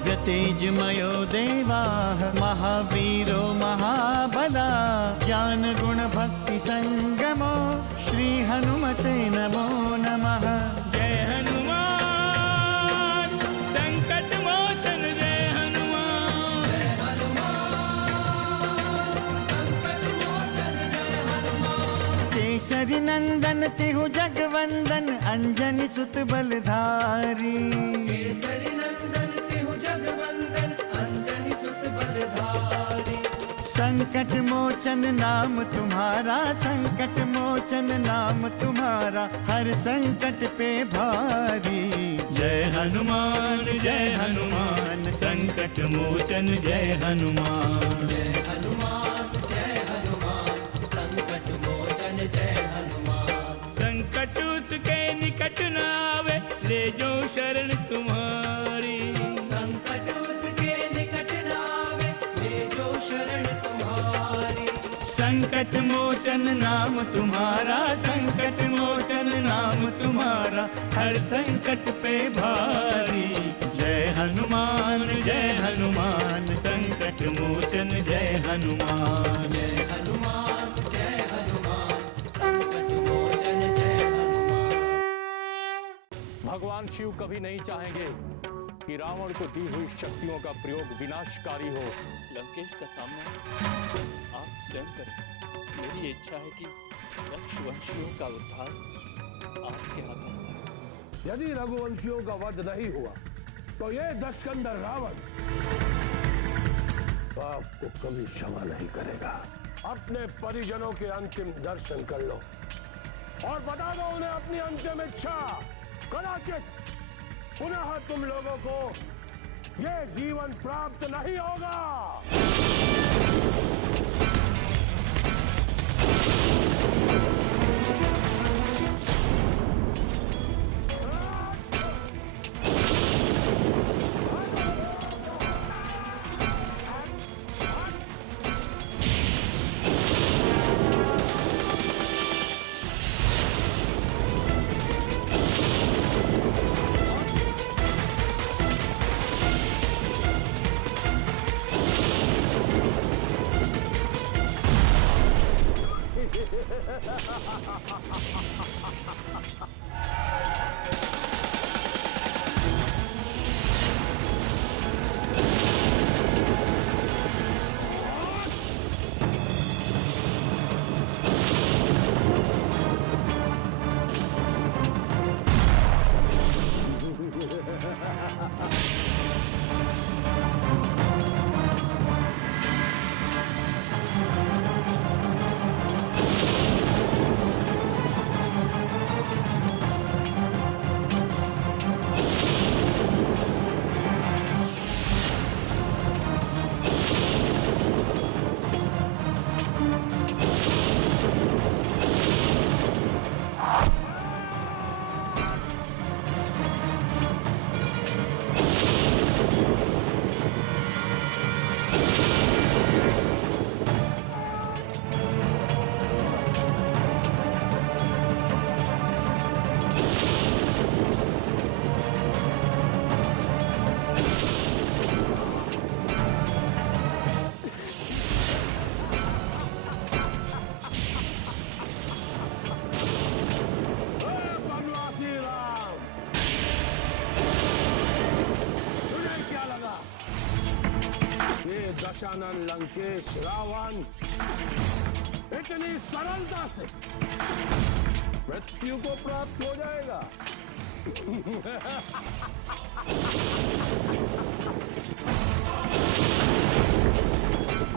दिव्य तेजमयो देवाः महावीरो महाबला ज्ञान गुण भक्ति संगमो श्री हनुमते नमो नमः। जय हनुमान संकट मोचन जय हनुमान। जय हनुमान संकट मोचन जय हनुमान। केसरी नंदन तिहु जगवंदन अंजनी सुत बलधारी। केसरी नंदन तिहु जगवंदन अंजनी सुत बलधारी। संकट मोचन नाम तुम्हारा संकट मोचन नाम तुम्हारा हर संकट पे भारी। जय हनुमान संकट मोचन जय हनुमान। जय हनुमान संकट मोचन जय हनुमान। संकट उसके निकट न आवे ले जो शरण तुम्हारी। संकट उसके निकट न आवे ले जो शरण तुम्हारी। संकट मोचन नाम तुम्हारा संकट मोचन नाम तुम्हारा हर संकट पे भारी। जय हनुमान संकट मोचन जय हनुमान। जय हनुमान संकट मोचन जय हनुमान। भगवान शिव कभी नहीं चाहेंगे कि रावण को दी हुई शक्तियों का प्रयोग विनाशकारी हो। लंकेश का सामना आप स्वयं करें। मेरी इच्छा है कि रघुवंशियों का उद्धार आपके हाथों में है। यदि रघुवंशियों का वध नहीं हुआ तो ये दशकंदर रावण आपको कभी क्षमा नहीं करेगा। अपने परिजनों के अंतिम दर्शन कर लो और बता दो उन्हें अपनी अंतिम इच्छा। कदाचित पुनः तुम लोगों को ये जीवन प्राप्त नहीं होगा। दशानन लंकेश रावण इतनी सरलता से मृत्यु को प्राप्त हो जाएगा।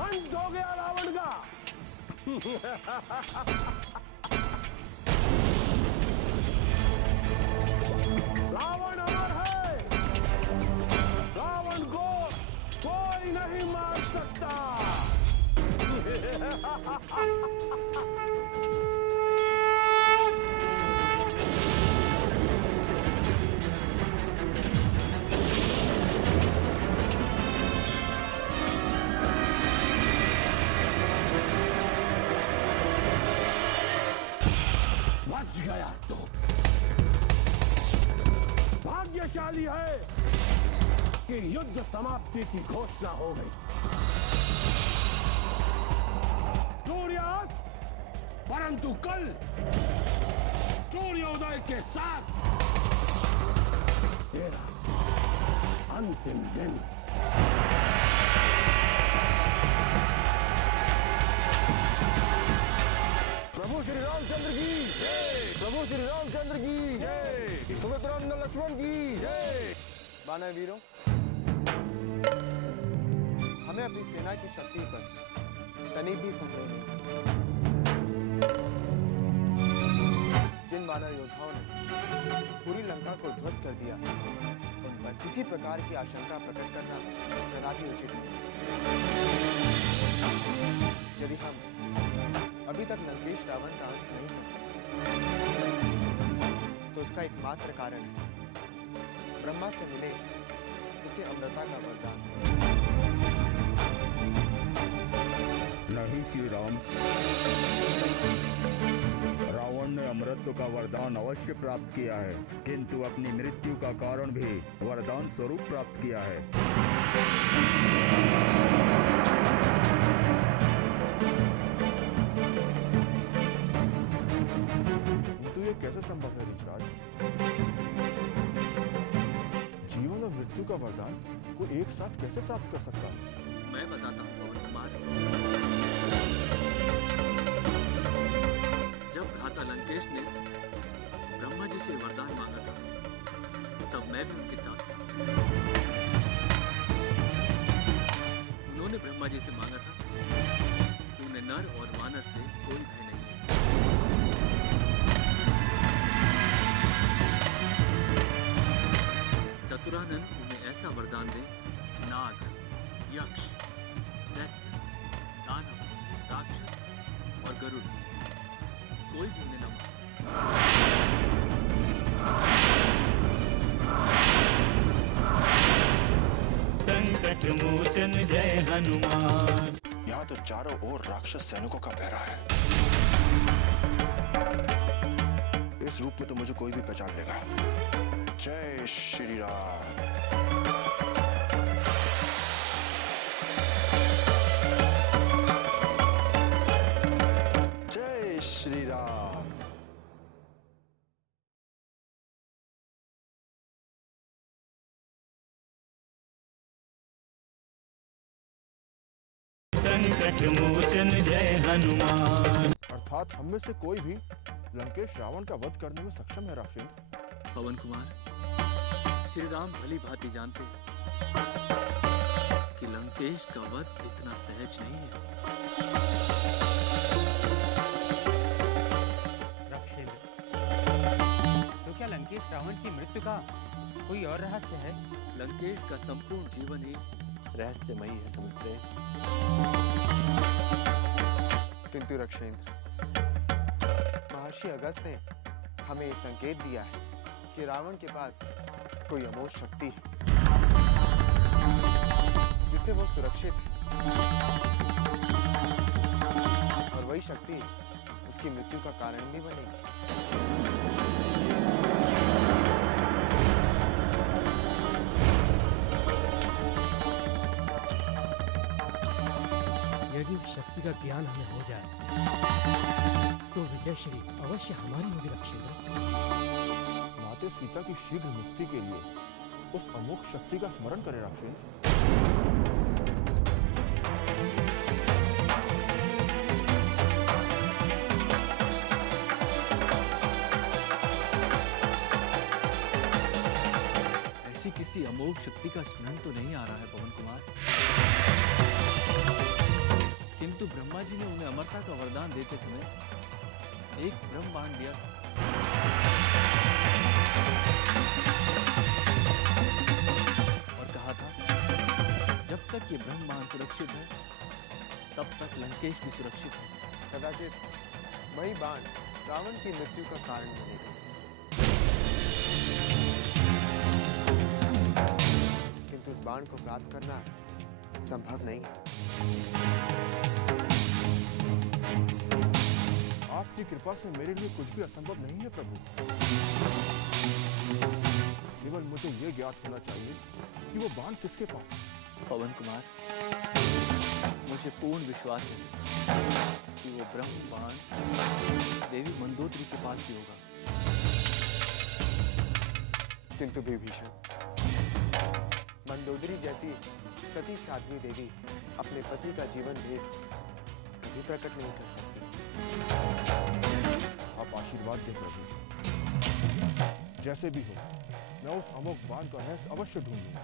अंत हो गया रावण का। रावण अमर है। रावण को कोई नहीं मार सकता। बच गया तो भाग्यशाली है कि युद्ध समाप्ति की घोषणा हो गई। सूर्यास्त, परंतु कल सूर्योदय के साथ तेरा अंतिम दिन। प्रभु श्री रामचंद्र की जय। प्रभु श्री रामचंद्र की जय। सुमित्रा नंदन लक्ष्मण की जय। मानव वीरों, हमें अपनी सेना की शक्ति पर तनिक भी संदेह नहीं। जिन वानर योद्धाओं ने पूरी लंका को ध्वस्त कर दिया, उन पर किसी प्रकार की आशंका प्रकट करना कदापि उचित नहीं। यदि हम अभी तक लंकेश रावण का अंत नहीं कर सके, तो उसका एकमात्र कारण है ब्रह्मा से मिले उसे अमृता का वरदान। नहीं श्री राम, रावण ने अमृत का वरदान अवश्य प्राप्त किया है, किंतु अपनी मृत्यु का कारण भी वरदान स्वरूप प्राप्त किया है। किंतु ये कैसे संभव है ऋषराज? जीवन और मृत्यु का वरदान को एक साथ कैसे प्राप्त कर सकता है? मैं बताता हूँ पवन कुमार। जब भ्राता लंकेश ने ब्रह्मा जी से वरदान मांगा था, तब मैं भी उनके साथ था। उन्होंने ब्रह्मा जी से मांगा था कि उन्हें नर और वानर से कोई भय नहीं है। चतुरानन उन्हें ऐसा वरदान दे, नाग, यक्ष, दैत्य, दानव, राक्षस और गरुड़ कोई भी उन्हें न मार सके। संकट मोचन जय हनुमान। यहाँ तो चारों ओर राक्षस सैनिकों का पहरा है। इस रूप में तो मुझे कोई भी पहचान लेगा। जय श्री राम। जय श्री राम। संकट मोचन जय हनुमान। अर्थात हम में से कोई भी लंकेश रावण का वध करने में सक्षम है राक्षस। पवन कुमार, श्री राम भली भांति जानते कि लंकेश का वध इतना सहज नहीं है। रक्षेंद्र, तो क्या लंकेश रावण की मृत्यु का कोई और रहस्य है? लंकेश का संपूर्ण जीवन ही रहस्यमयी है सुमित्रे। किंतु रक्षेंद्र, महर्षि अगस्त ने हमें ये संकेत दिया है कि रावण के पास कोई अमोघ शक्ति है, जिससे वो सुरक्षित है, और वही शक्ति उसकी मृत्यु का कारण भी बनेगी। यदि उस शक्ति का ज्ञान हमें हो जाए तो विजयश्री अवश्य हमारी होगी रक्षेंद्र। माते सीता की शीघ्र मुक्ति के लिए उस अमोघ शक्ति का स्मरण करें राक्षस। ऐसी किसी अमोघ शक्ति का स्मरण तो नहीं आ रहा है पवन कुमार, किंतु ब्रह्मा जी ने उन्हें अमरता का वरदान देते समय एक ब्रह्म बाण दिया और कहा था, जब तक ये ब्रह्म बाण सुरक्षित है तब तक लंकेश भी सुरक्षित है। कदाचित वही बाण रावण की मृत्यु का कारण बनेगा। किंतु उस बाण को प्राप्त करना संभव नहीं है। आपकी कृपा से मेरे लिए कुछ भी असंभव नहीं है प्रभु। केवल मुझे ये ज्ञात होना चाहिए कि वो बाण किसके पास है। पवन कुमार, मुझे पूर्ण विश्वास है कि वो ब्रह्म बाण देवी मंदोदरी के पास ही होगा। किंतु विभीषण, मंदोदरी जैसी सती साध्वी देवी अपने पति का जीवन भेद कभी प्रकट नहीं कर सकती। आप आशीर्वाद दें प्रभु। जैसे भी हो, मैं उस अमोघ बाण का रहस्य अवश्य ढूंढूंगा।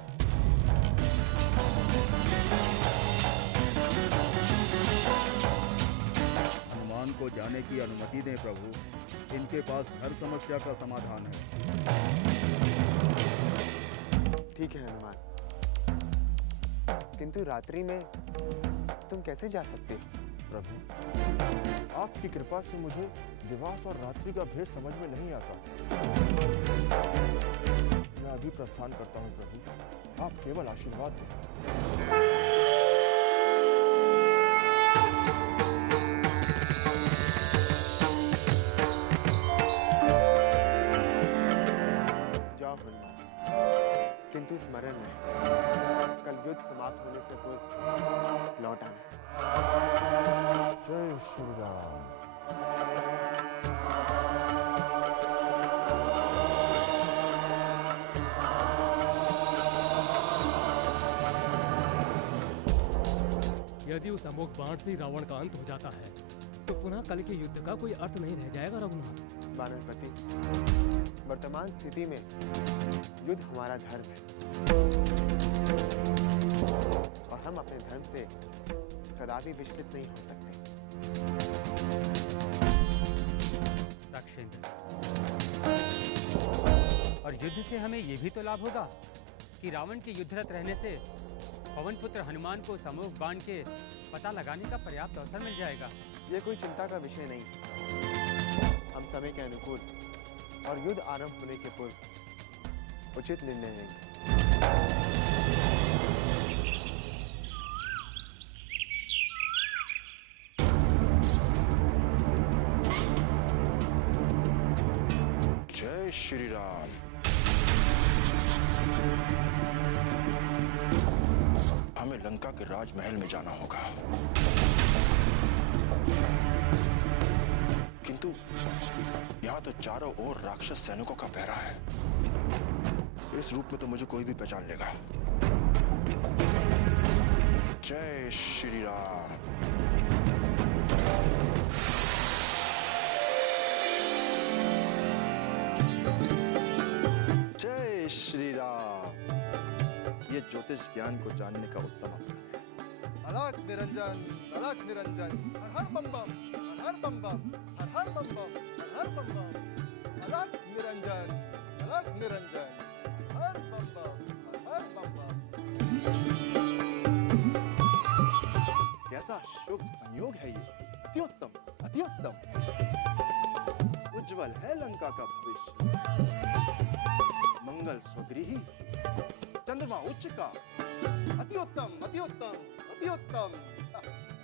हनुमान को जाने की अनुमति दें प्रभु। इनके पास हर समस्या का समाधान है। ठीक है हनुमान, किंतु रात्रि में तुम कैसे जा सकते हो? प्रभु, आपकी कृपा से मुझे दिवस और रात्रि का भेद समझ में नहीं आता। मैं अभी प्रस्थान करता हूँ प्रभु, आप केवल आशीर्वाद दें। जाओ हनुमान, किंतु स्मरण में कल युद्ध समाप्त होने से पूर्व लौट आना। जय श्री राम। यदि उस अमोघ बाण से रावण का अंत हो जाता है तो पुनः कल के युद्ध का कोई अर्थ नहीं रह जाएगा रघुनाथ। वानरपति, वर्तमान स्थिति में युद्ध हमारा धर्म है और हम अपने धर्म से कदापि विचलित नहीं हो सकते। रक्षेंद्र, और युद्ध से हमें यह भी तो लाभ होगा कि रावण के युद्धरत रहने से पवन पुत्र हनुमान को समूह बाण के पता लगाने का पर्याप्त अवसर मिल जाएगा। ये कोई चिंता का विषय नहीं। हम समय के अनुकूल और युद्ध आरंभ होने के पूर्व उचित निर्णय लेंगे। जय श्री राम। हमें लंका के राजमहल में जाना होगा, किंतु यहाँ तो चारों ओर राक्षस सैनिकों का पहरा है। इस रूप में तो मुझे कोई भी पहचान लेगा। जय श्री राम। जय श्री राम। ये ज्योतिष ज्ञान को जानने का उत्तम अवसर है। अलग निरंजन, अलग निरंजन, हर हर बम बम, हर बम बम, हर बम बम, हर बम बम, अलग निरंजन, अलग निरंजन, हर बम बम, हर बम बम। कैसा शुभ संयोग है ये। अति उत्तम, अति उत्तम। उज्जवल है लंका का भविष्य। मंगल स्वगृही, चंद्रमा उच्च का। अति उत्तम, अति उत्तम, अति उत्तम,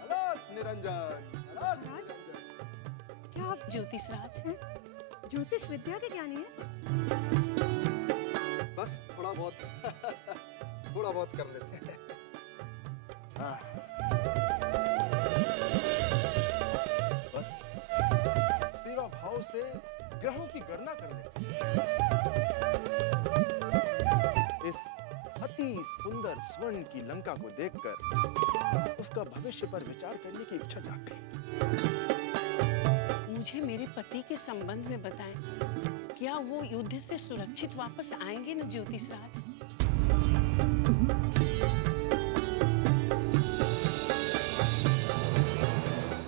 अलग निरंजन, अलग निरंजन। क्या आप ज्योतिषराज हैं? ज्योतिष विद्या के ज्ञानी हैं? बस थोड़ा बहुत थोड़ा बहुत कर लेते हैं। बस सेवा भाव से ग्रहों की गणना कर लेते हैं। इस अति सुंदर स्वर्ण की लंका को देखकर उसका भविष्य पर विचार करने की इच्छा जाग गई। मुझे मेरे पति के संबंध में बताएं, क्या वो युद्ध से सुरक्षित वापस आएंगे न ज्योतिषराज?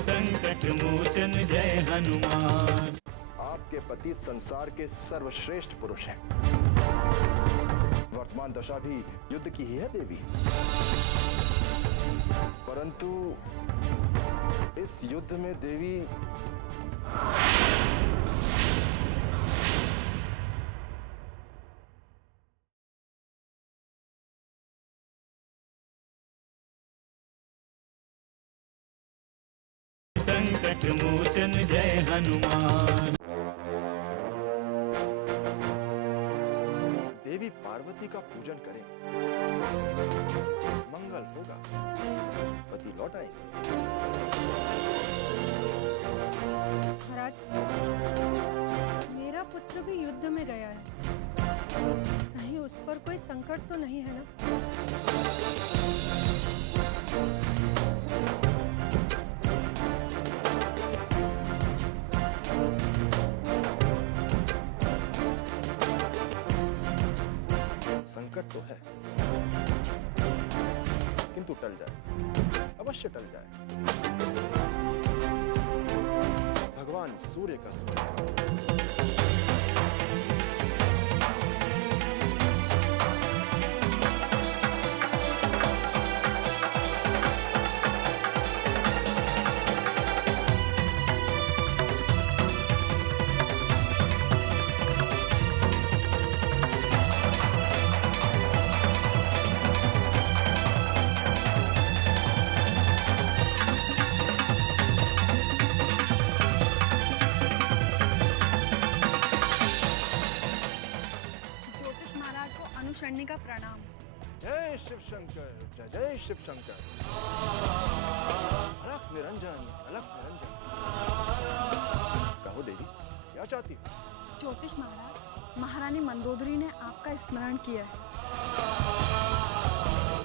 संकट मोचन जय हनुमान। आपके पति संसार के सर्वश्रेष्ठ पुरुष हैं। वर्तमान दशा भी युद्ध की ही है देवी, परंतु इस युद्ध में देवी संकट मोचन जय हनुमान। देवी पार्वती का पूजन करें, मंगल होगा, पति लौट आएंगे। महाराज, मेरा पुत्र भी युद्ध में गया है, कहीं उस पर कोई संकट तो नहीं है ना? संकट तो है, किंतु टल जाए, अवश्य टल जाए। भगवान सूर्य का स्मरण। अनुशरणी का प्रणाम। जय शिव शंकर, जय जय शिव शंकर। अलख निरंजन, अलख निरंजन। कहो देवी, क्या चाहती हो? ज्योतिष महाराज, महारानी मंदोदरी ने आपका स्मरण किया है,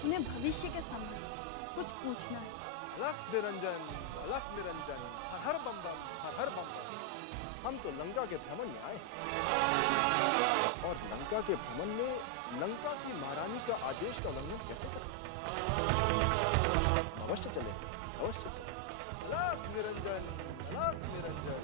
उन्हें भविष्य के संबंध कुछ पूछना है। अलख निरंजन, अलख निरंजन। हर हर बम बम, हर हर बम बम। हम तो लंका के भ्रमण में आए हैं, और लंका के भ्रमण में लंका की महारानी का आदेश का उल्लंघन कैसे कर सकते? अवश्य चले, अवश्य चले। अलख निरंजन, अलख निरंजन।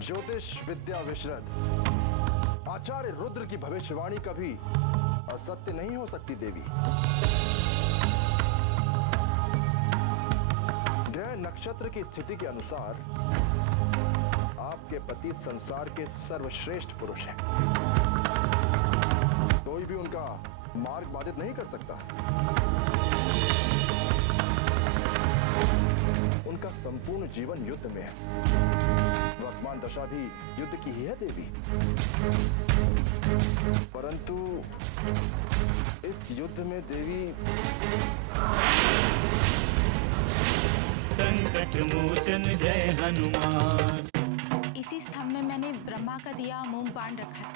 ज्योतिष विद्या विशरद आचार्य रुद्र की भविष्यवाणी कभी असत्य नहीं हो सकती देवी। ग्रह नक्षत्र की स्थिति के अनुसार आपके पति संसार के सर्वश्रेष्ठ पुरुष हैं, कोई भी उनका मार्ग बाधित नहीं कर सकता। उनका संपूर्ण जीवन युद्ध में है, वर्तमान दशा भी युद्ध की ही है देवी। परंतु इस युद्ध में देवी संकट मोचन जय हनुमान। इसी स्तंभ में मैंने ब्रह्मा का दिया अमोघ बाण रखा है।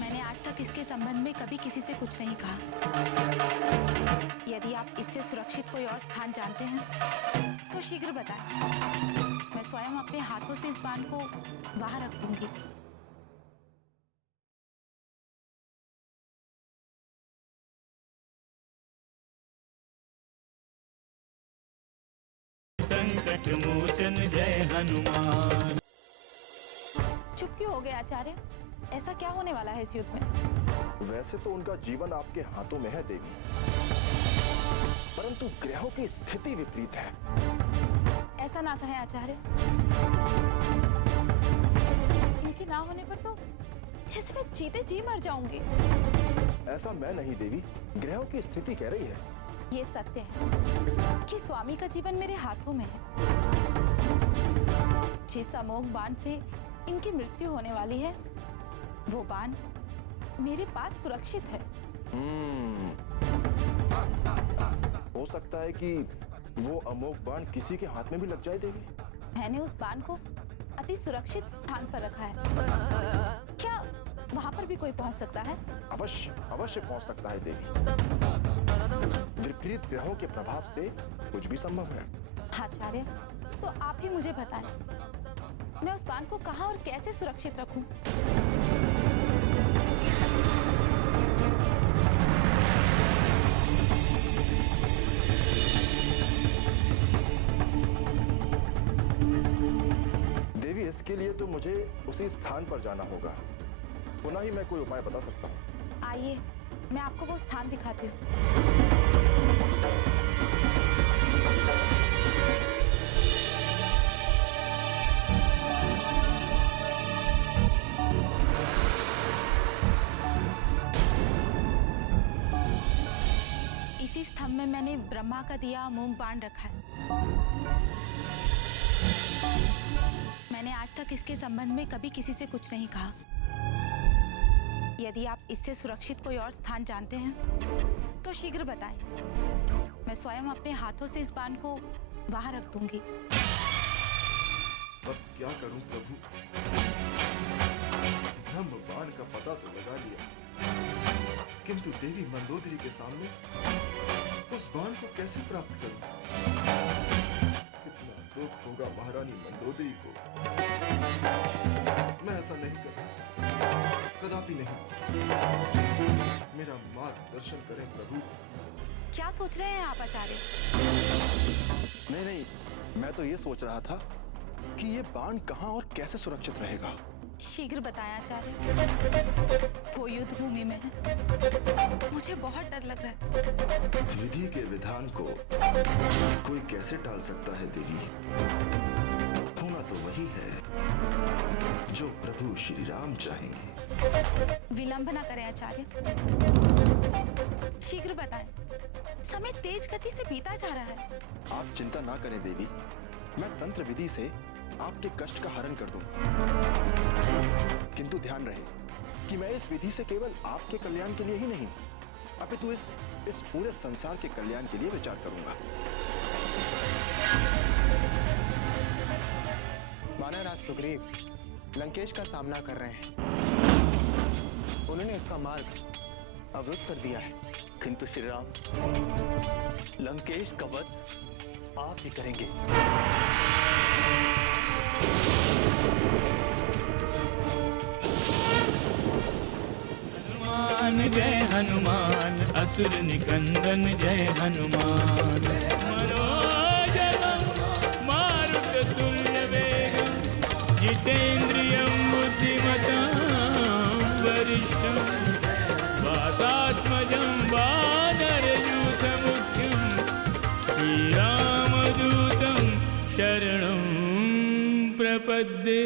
मैंने आज तक इसके संबंध में कभी किसी से कुछ नहीं कहा। यदि आप इससे सुरक्षित कोई और स्थान जानते हैं तो शीघ्र बताएं। मैं स्वयं अपने हाथों से इस बाण को वहां रख दूंगी। संकट मोचन जय हनुमान। चुप क्यों हो गए आचार्य? ऐसा क्या होने वाला है इस युद्ध में? वैसे तो उनका जीवन आपके हाथों में है देवी, परंतु ग्रहों की स्थिति विपरीत है। ऐसा ना कहें आचार्य, इनके ना होने पर तो जैसे मैं जीते जी मर जाऊंगी। ऐसा मैं नहीं देवी, ग्रहों की स्थिति कह रही है। ये सत्य है कि स्वामी का जीवन मेरे हाथों में है। जिस अमोघ बाण से इनकी मृत्यु होने वाली है, वो बाण मेरे पास सुरक्षित है। हो सकता है कि वो अमोघ बाण किसी के हाथ में भी लग जाए देवी। मैंने उस बाण को अति सुरक्षित स्थान पर रखा है। क्या वहां पर भी कोई पहुंच सकता है? अवश्य अवश्य पहुंच सकता है देवी। विपरीत ग्रहों के प्रभाव से कुछ भी संभव है। आचार्य, तो आप ही मुझे बताएं, मैं उस बाण को कहां और कैसे सुरक्षित रखूं? इसके लिए तो मुझे उसी स्थान पर जाना होगा। पुनः ही मैं कोई उपाय बता सकता हूँ। आइए, मैं आपको वो स्थान दिखाती हूँ। इसी स्तंभ में मैंने ब्रह्मा का दिया मूंग बाण रखा है। मैंने आज तक इसके संबंध में कभी किसी से कुछ नहीं कहा। यदि आप इससे सुरक्षित कोई और स्थान जानते हैं तो शीघ्र बताएं। मैं स्वयं अपने हाथों से इस बाण को वहां रख दूंगी। अब क्या करूं प्रभु? ब्रह्म बाण का पता तो लगा लिया, किंतु देवी मंदोदरी के सामने उस बाण को कैसे प्राप्त करूं? कितना दुख होगा महारानी मंदोदरी को। मैं ऐसा नहीं कर सकता, कदापि नहीं। मेरा मार्गदर्शन करें प्रभु। क्या सोच रहे हैं आप आचार्य? नहीं, मैं तो ये सोच रहा था कि ये बाण कहाँ और कैसे सुरक्षित रहेगा। शीघ्र बताएं आचार्य। वो युद्ध भूमि में है। मुझे बहुत डर लग रहा है। विधि के विधान को कोई कैसे टाल सकता है देवी? होना तो वही है जो प्रभु श्री राम चाहेंगे। विलंब न करें आचार्य, शीघ्र बताएं। समय तेज गति से बीता जा रहा है। आप चिंता ना करें देवी, मैं तंत्र विधि से आपके कष्ट का हरण कर दूं। किंतु ध्यान रहे कि मैं इस विधि से केवल आपके कल्याण के लिए ही नहीं, अपितु इस पूरे संसार के कल्याण के लिए विचार करूंगा। वानरराज सुग्रीव लंकेश का सामना कर रहे हैं। उन्होंने उसका मार्ग अवरुद्ध कर दिया है। किंतु श्री राम, लंकेश का वध आप ही करेंगे। हनुमान जय हनुमान, असुर निकंदन जय हनुमान। मनोजवं मारुततुल्यवेगं, जितेन्द्रियं बुद्धिमतां वरिष्ठं, वातात्मजं वानरयूथमुख्यं, श्रीरामदूतं शरणं प्रपद्ये।